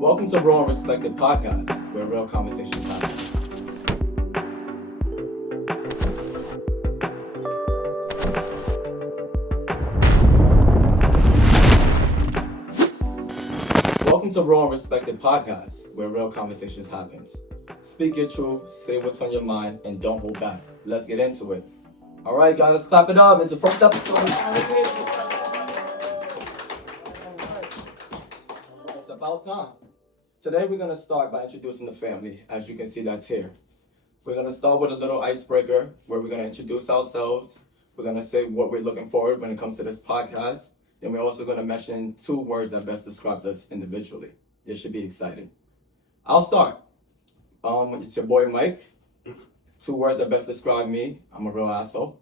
Welcome to Raw and Respected Podcast, where real conversations happen. Welcome to Raw and Respected Podcast, where real conversations happen. Speak your truth, say what's on your mind, and don't hold back. Let's get into it. All right, guys, let's clap it up. It's the first episode. It's about time. Today we're going to start by introducing the family. As you can see, that's here. We're going to start with a little icebreaker where we're going to introduce ourselves. We're going to say what we're looking forward when it comes to this podcast. Then we're also going to mention 2 words that best describes us individually. This should be exciting. I'll start. It's your boy Mike. 2 words that best describe me. I'm a real asshole.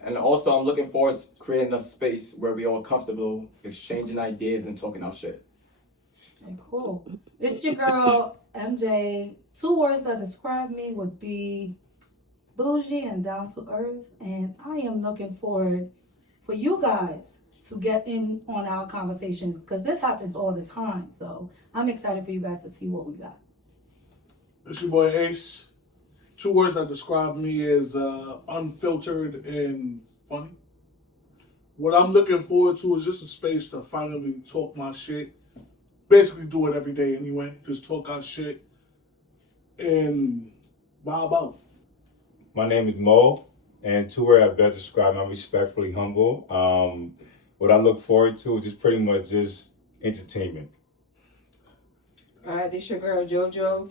And also I'm looking forward to creating a space where we're all comfortable exchanging ideas and talking our shit. Okay, cool. It's your girl, MJ. 2 words that describe me would be bougie and down to earth. And I am looking forward for you guys to get in on our conversations because this happens all the time. So I'm excited for you guys to see what we got. It's your boy Ace. 2 words that describe me is unfiltered and funny. What I'm looking forward to is just a space to finally talk my shit. Basically do it every day anyway. Just talk our shit and vibe out. My name is Mo, and 2 words I best describe me, I'm respectfully humble. What I look forward to is just pretty much just entertainment. All right, this your girl JoJo.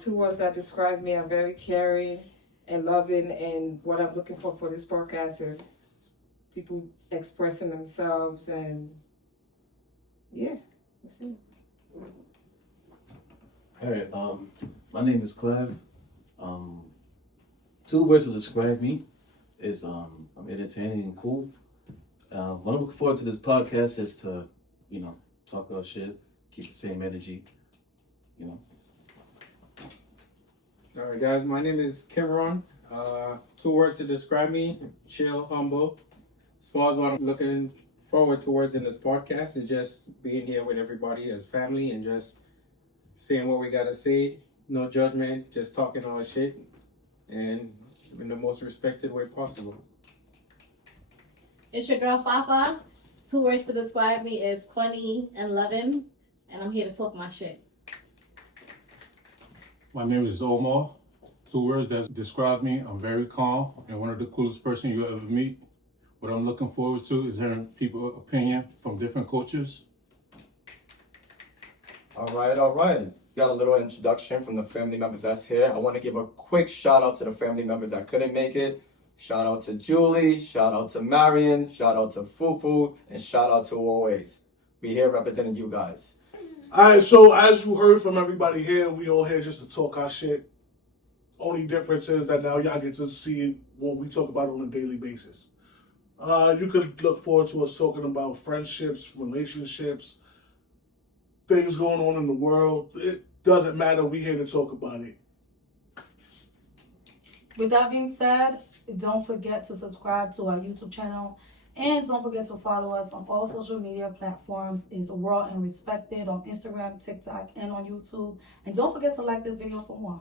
2 words that describe me: I'm very caring and loving, and what I'm looking for this podcast is people expressing themselves, and yeah, that's it. Alright, my name is Clev. 2 words to describe me is I'm entertaining and cool. What I'm looking forward to this podcast is to, talk about shit, keep the same energy, All right, guys, my name is Cameron. 2 words to describe me: chill, humble. As far as what I'm looking forward towards in this podcast is just being here with everybody as family and just saying what we gotta say. No judgment, just talking our shit and in the most respected way possible. It's your girl Fafa. 2 words to describe me is funny and loving, and I'm here to talk my shit. My name is Omar. 2 words that describe me: I'm very calm and one of the coolest person you'll ever meet. What I'm looking forward to is hearing people's opinion from different cultures. All right. Got a little introduction from the family members that's here. I want to give a quick shout out to the family members that couldn't make it. Shout out to Julie, shout out to Marion, shout out to Fufu, and shout out to Always. We here representing you guys. Alright, so as you heard from everybody here, we all here just to talk our shit. Only difference is that now y'all get to see what we talk about on a daily basis. You could look forward to us talking about friendships, relationships, things going on in the world. It doesn't matter. We here to talk about it. With that being said, don't forget to subscribe to our YouTube channel. And don't forget to follow us on all social media platforms. It's Raw and Respected on Instagram, TikTok, and on YouTube. And don't forget to like this video for more.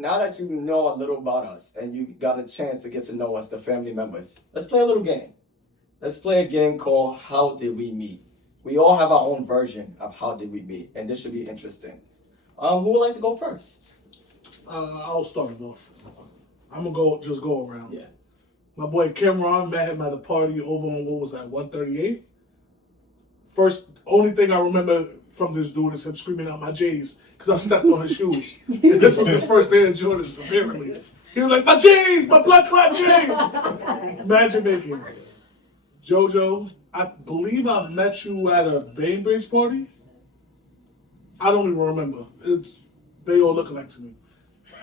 Now that you know a little about us and you got a chance to get to know us, the family members, let's play a little game. Let's play a game called How Did We Meet? We all have our own version of How Did We Meet, and this should be interesting. Who would like to go first? I'll start it off. I'm going to go around. Yeah. My boy Cameron met him at a party over on, 138th. Only thing I remember from this dude is him screaming out my J's because I stepped on his shoes. And this was his first pair of Jordans, apparently. He was like, my J's, my blood clot J's. Imagine making. JoJo, I believe I met you at a Bainbridge party. I don't even remember. They all look alike to me.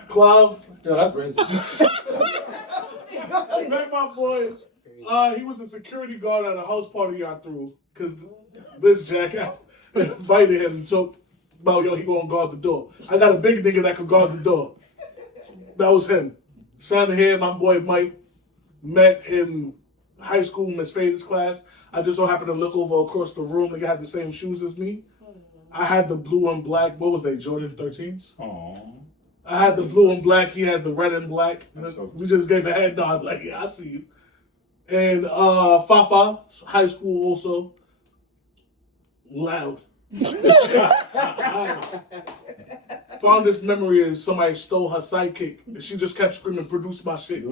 Clive. Yo, that's racist. Met my boy. He was a security guard at a house party I threw because this jackass invited him to talk about, he gonna guard the door. I got a big nigga that could guard the door. That was him. Son here, my boy Mike, met in high school, Miss Fader's class. I just so happened to look over across the room. They had the same shoes as me. I had the blue and black. What was they? Jordan 13s. Aww. I had the blue and black. He had the red and black. So We just gave a head nod, like, yeah, I see you. And Fafa, high school also. Loud. Fondest memory is somebody stole her sidekick. And she just kept screaming, produce my shit.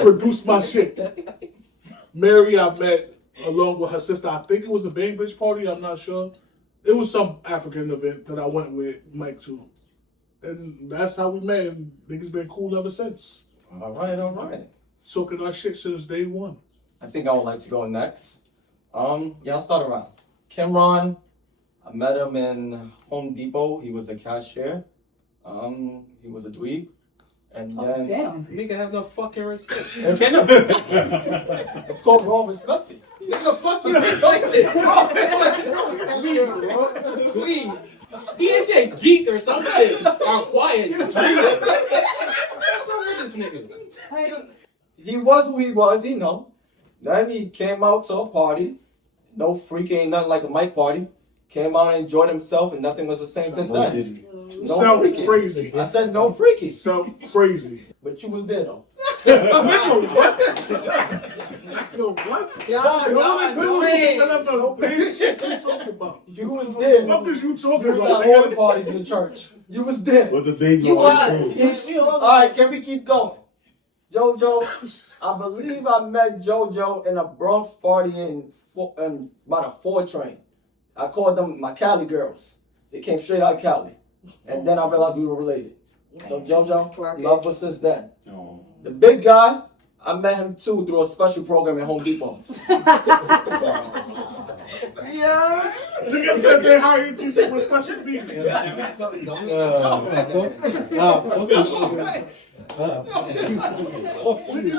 Produce my shit. Mary, I met along with her sister. I think it was a Bainbridge party. I'm not sure. It was some African event that I went with Mike to. And that's how we met. And niggas been cool ever since. All right. Talking our shit since day one. I think I would like to go next. Yeah, I'll start around. Cameron, I met him in Home Depot. He was a cashier. He was a dweeb. And then Damn. Nigga have no fucking respect. it's called wrong respected. Nigga, fuck you respected, bro. Please. He didn't say geek or some shit. I'm quiet. What's wrong with this nigga? He was who he was, you know. Then he came out to a party. No freaking, ain't nothing like a mic party. Came out and enjoyed himself, and nothing was the same since then. No Sound freaking. crazy. I said no freaky. Sound crazy. But you was there though. Nigga, what? Y'all Shit you talking about? You was there. What is you talking You was about? at all the parties in the church. You was there. With the baby You on was. too. Yes, we all Alright, can we keep going? Jojo, I believe I met Jojo in a Bronx party in about a 4 train. I called them my Cali girls. They came straight out of Cali. And then I realized we were related. So Jojo, love us since then. Aww. The big guy, I met him too through a special program at Home Depot. Yeah. Nigga said they hired people with special needs. Nigga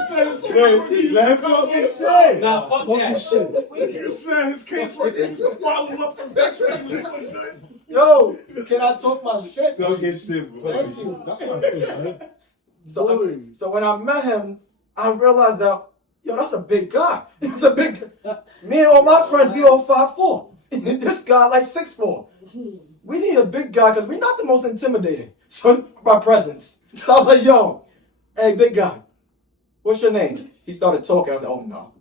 said his casework. Let him fucking say. Nah, fuck that. Nigga said his casework needs to follow up some good. Yo, can I talk my shit? Don't get shit, bro. Thank you. That's not good, man. So when I met him, I realized that, yo, that's a big guy. He's a big guy. Me and all my friends, we all 5'4". This guy like 6'4". We need a big guy because we're not the most intimidating. So by presence. So I was like, yo, hey, big guy, what's your name? He started talking. I was like, oh no.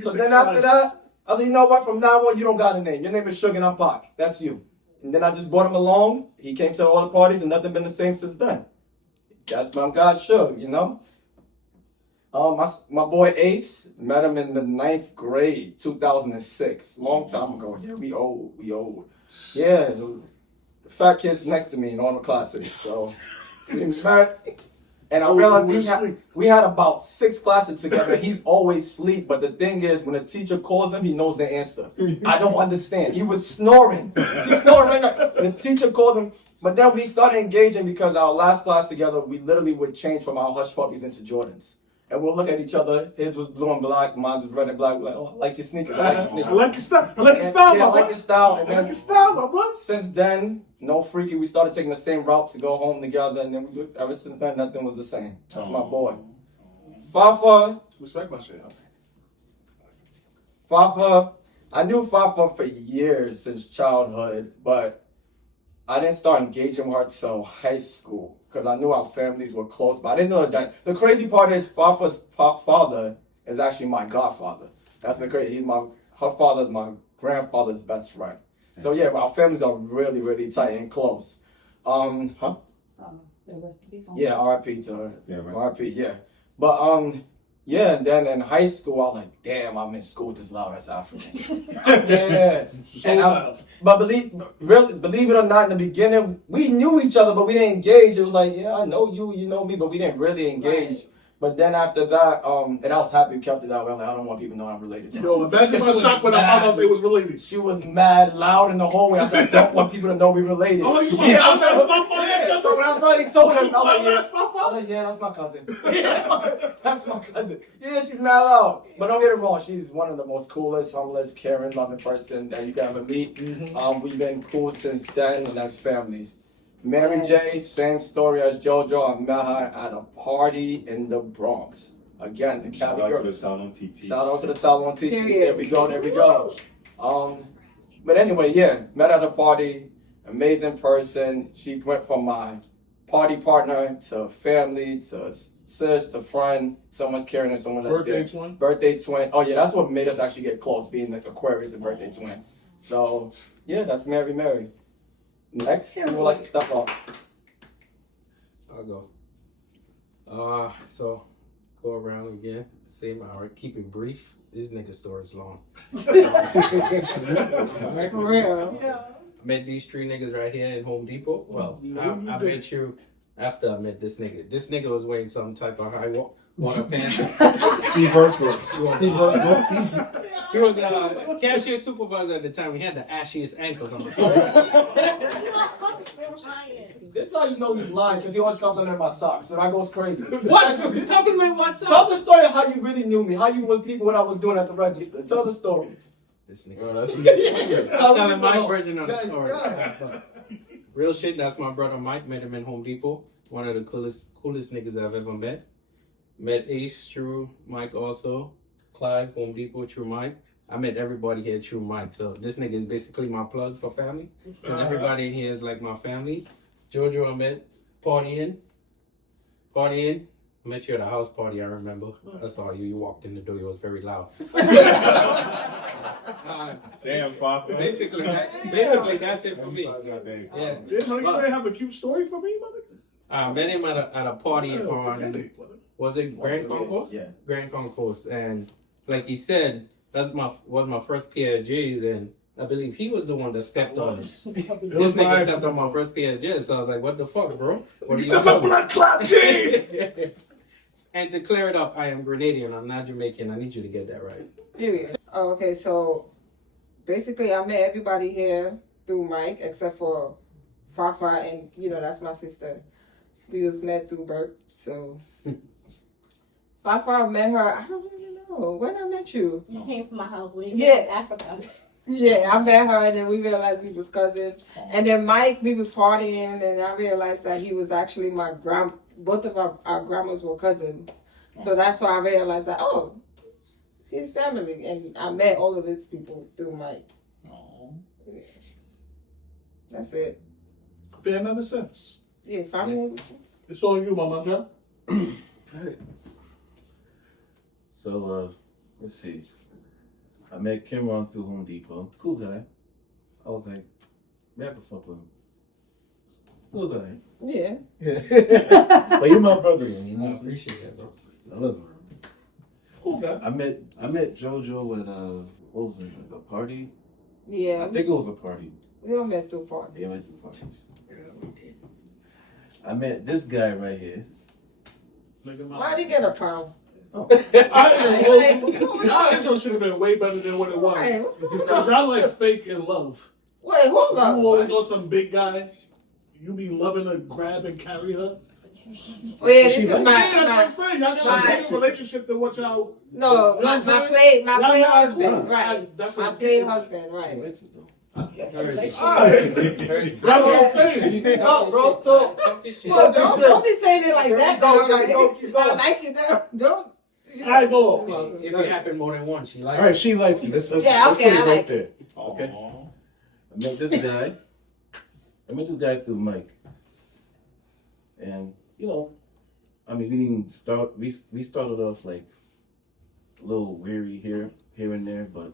So then after that, I was like, you know what? From now on, you don't got a name. Your name is Sugar and I'm Pac. That's you. And then I just brought him along. He came to all the parties and nothing been the same since then. That's my God, Sugar, you know? My boy Ace, met him in the 9th grade, 2006. Long time ago. Yeah, we old. Yeah, the fat kid's next to me in all the classes. So we met. And I realized we had about 6 classes together. He's always asleep, but the thing is, when the teacher calls him, he knows the answer. I don't understand. He was snoring. He's snoring. The teacher calls him. But then we started engaging because our last class together, we literally would change from our hush puppies into Jordans. And we'll look at each other. His was blue and black, mine was red and black. We're like, oh, I like your sneakers. I like your sneakers. I like your style. I like your style, Yeah, my I like boy. your style. And I like then your style, my boy. since then, no freaky. We started taking the same route to go home together. And then ever since then, nothing was the same. That's my boy. Fafa. Respect my shit. Fafa. I knew Fafa for years since childhood, but I didn't start engaging with her till high school because I knew our families were close. But I didn't know that. The crazy part is Fafa's father is actually my godfather. That's the crazy. Her father's my grandfather's best friend. So yeah, our families are really, really tight and close. Yeah, R.I.P. to her. Yeah, right. R.I.P. Yeah, but yeah. And then in high school, I was like, damn, I'm in school with this loud ass African. Yeah. So And loud. but believe it or not, in the beginning, we knew each other, but we didn't engage. It was like, yeah, I know you, you know me, but we didn't really engage. Right. But then after that, and I was happy we kept it that way. I'm like, I don't want people to know I'm related to her. Yo, imagine my shock when I found out they was related. She was mad loud in the hallway. I said, I don't want people to know we related. Oh, you Yeah, I was that's like, my boy, yeah. So when I finally told her, I was like, yeah. That's my I boy. was like, yeah, that's my cousin. That's my cousin. Yeah, she's mad loud. But don't get it wrong, she's one of the most coolest, humblest, caring, loving person that you can ever meet. We've been cool since then, and as families. Mary J, same story as JoJo. I met her at a party in the Bronx. Again, the Shout Cali out to girl. the Salon TT. Shout out to the Salon TT. Period. There we go. But anyway, yeah, met at a party, amazing person. She went from my party partner to family to sis to friend. Someone's carrying her, someone that's Birthday there. twin? Birthday twin. Oh yeah, that's what made us actually get close, being like Aquarius and birthday twin. So yeah, that's Mary Mary. Next, who would like to step up? I'll go. So go around again. Same hour. Keep it brief. This nigga story's long. For real. I met these three niggas right here in Home Depot. Well, I met you after I met this nigga. This nigga was wearing some type of high water pants. Steve Urkel. He was a cashier supervisor at the time. He had the ashiest ankles on the floor. This is how you know he's lying, because he always complimented my socks, so that goes crazy. What? You compliment what's Tell the story of how you really knew me, how you was people what I was doing at the register. Tell the story. This Oh, nigga. that's I'm telling my version of the God, story. God. Real shit, that's my brother Mike. Met him in Home Depot. One of the coolest niggas I've ever met. Met Ace through Mike also. Clive, Home Depot through Mike. I met everybody here through Mike. So this nigga is basically my plug for family. Because everybody in here is like my family. Jojo I met partying. I met you at a house party, I remember. I saw you. You walked in the door. It was very loud. Damn, Papa. Basically, that's it for me. Yeah. Did you have a cute story for me, mother? I met him at a party Forget on, it, brother. was it Grand Concourse? Yeah. Grand Concourse. And like he said, was my first pair of J's, and I believe he was the one that stepped on it. It This was my nigga stepped accident. on my first pair of J's, so I was like, what the fuck, bro? What You are said my doing? blood clot jeans! And to clear it up, I am Grenadian. I'm not Jamaican. I need you to get that right. Period. Oh, okay, so basically I met everybody here through Mike except for Fafa, and that's my sister. We was met through Bert, so Fafa, I met her, I don't really know when I met you. You came to my house when you Yeah. came to Africa. Yeah, I met her and then we realized we was cousins. And then Mike, we was partying and I realized that he was actually both of our grandmas were cousins. So that's why I realized that, oh, he's family. And I met all of these people through Mike. Yeah. That's it. Fair never sense. Yeah, family. It's all you, Mama John. So, let's see. I met Cameron through Home Depot. Cool guy. I was like, man, I could fuck with him. Cool guy. Yeah. Yeah. But you're my brother, you know I what I'm saying? appreciate that, bro. I love him. Okay. I met JoJo at what was it, like a party? Yeah. I think it was a party. We all met through party. Yeah, I went to parties. I met this guy right here. Why'd he get a crown? Oh. Y'all intro should have been way better than what it Hey, was. what's going Because on? y'all like fake in love. Wait, hold You on. always on some big guy. You be loving to grab and carry her. Wait, this She is likes That's what my I'm saying. Y'all got a my- better relationship than what y'all. no, You know my what I'm saying? play Y'all play not husband, cool. right? That's My what play husband, She right? likes it though. That's what I'm saying. No, bro, talk. Well, don't be saying it like that, though. Keep going, keep going. I like it, though. Don't. I go off. If it happened more than once, she likes All right, she likes it. Let's Yeah, let's okay, put it I right like there. Okay. I met this guy through Mike. And, I mean, we didn't start, we started off like a little weary here and there, but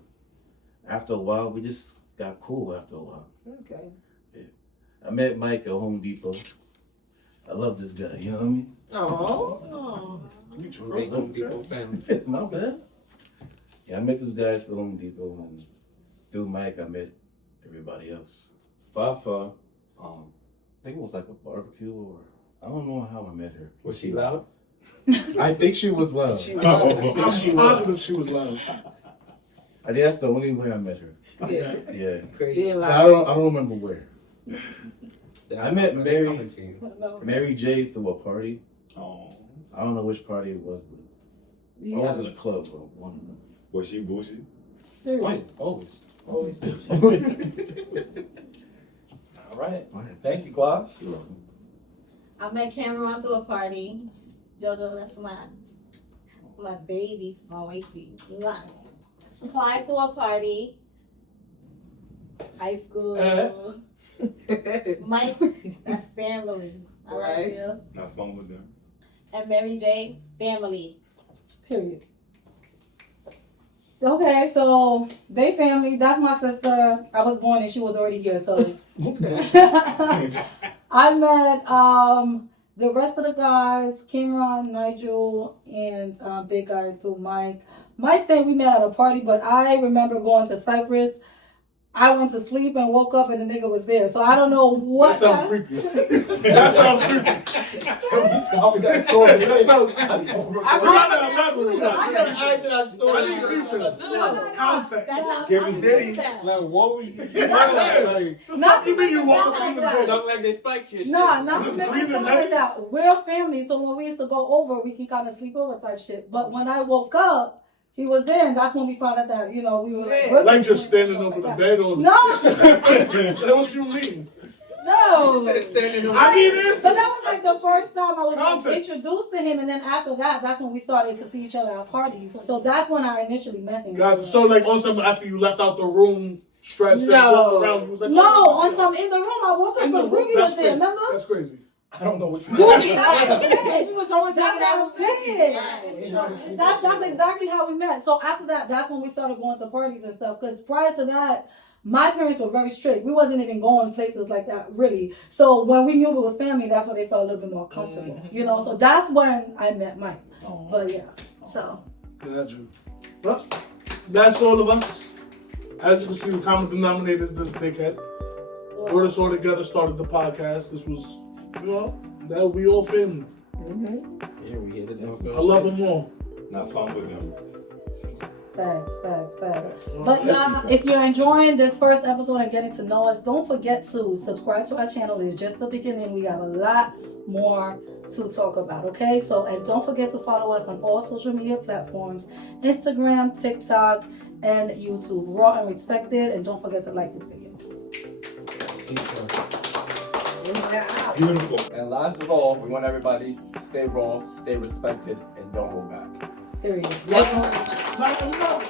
after a while, we just got cool after a while. Okay. I met Mike at Home Depot. I love this guy, you know what I mean? Oh. Great Home Depot family. My bad. Yeah, I met this guy through Home Depot, and through Mike, I met everybody else. Fafa, I think it was like a barbecue, or I don't know how I met her. Was she loud? I think she was loud. She was. I'm positive she was loud. I think that's the only way I met her. Yeah. Yeah. Being But like, I don't remember where. I met They're Mary. coming for you. Mary J through a party. Oh. I don't know which party it was, but yeah. I was in a club, but one of them. Was she bougie? Right, always. All right. Thank you, Clive. You're welcome. I met Cameron through a party. Jojo, that's my baby, my wifey. Clyde through a party. High school. Mike, that's family. I Right. like you. Not fun with them. And Mary J, family. Period. Okay, so they family. That's my sister. I was born and she was already here, so I met the rest of the guys, Cameron, Nigel, and Big Guy through Mike. Mike said we met at a party, but I remember going to Cyprus. I went to sleep and woke up and the nigga was there. So I don't know what. That sounds creepy. That sounds creepy. That sounds creepy. I'm not elaborate. I gotta add to that story. I need details. Context. Give me Like, what was you Not You mean you walk up in the door? Stuff like they spiked your shit. Nah, not to Just make it breathing sound heavy? like that. We're family, so when we used to go over, we can kind of sleep over type shit. But when I woke up, he was there, and that's when we found out that, we were like, good Like and just stuff standing over the that. bed or No! That's what you mean. No! Standing I need So answers. that was like the first time I was like, Context. introduced to him, and then after that, that's when we started to see each other at parties. So that's when I initially met him. Gotcha. So like on some after you left out the room, stretched and No. walked around, you was like, No, oh, on some in the room, I woke up in the because room? Ruby That's was there, crazy. remember? That's crazy. I don't know what you Ruby, He was always That's hanging out what with I'm saying. me. That's exactly how we met. So after that, that's when we started going to parties and stuff. Because prior to that, my parents were very strict. We wasn't even going places like that, really. So when we knew it was family, that's when they felt a little bit more comfortable. So that's when I met Mike. But yeah, so. Got you. Well, that's all of us. As you can see, the common denominator is this dickhead. We're just all together, started the podcast. This was, that we all family. Yeah, we here to talk I love them all. Not fun with them. Facts. But y'all, if you're enjoying this first episode and getting to know us, don't forget to subscribe to our channel. It's just the beginning. We have a lot more to talk about, okay? So, and don't forget to follow us on all social media platforms, Instagram, TikTok, and YouTube. Raw and respected. And don't forget to like this video. Beautiful. And last of all, we want everybody to stay raw, stay respected, and don't hold back. Period. Love them all.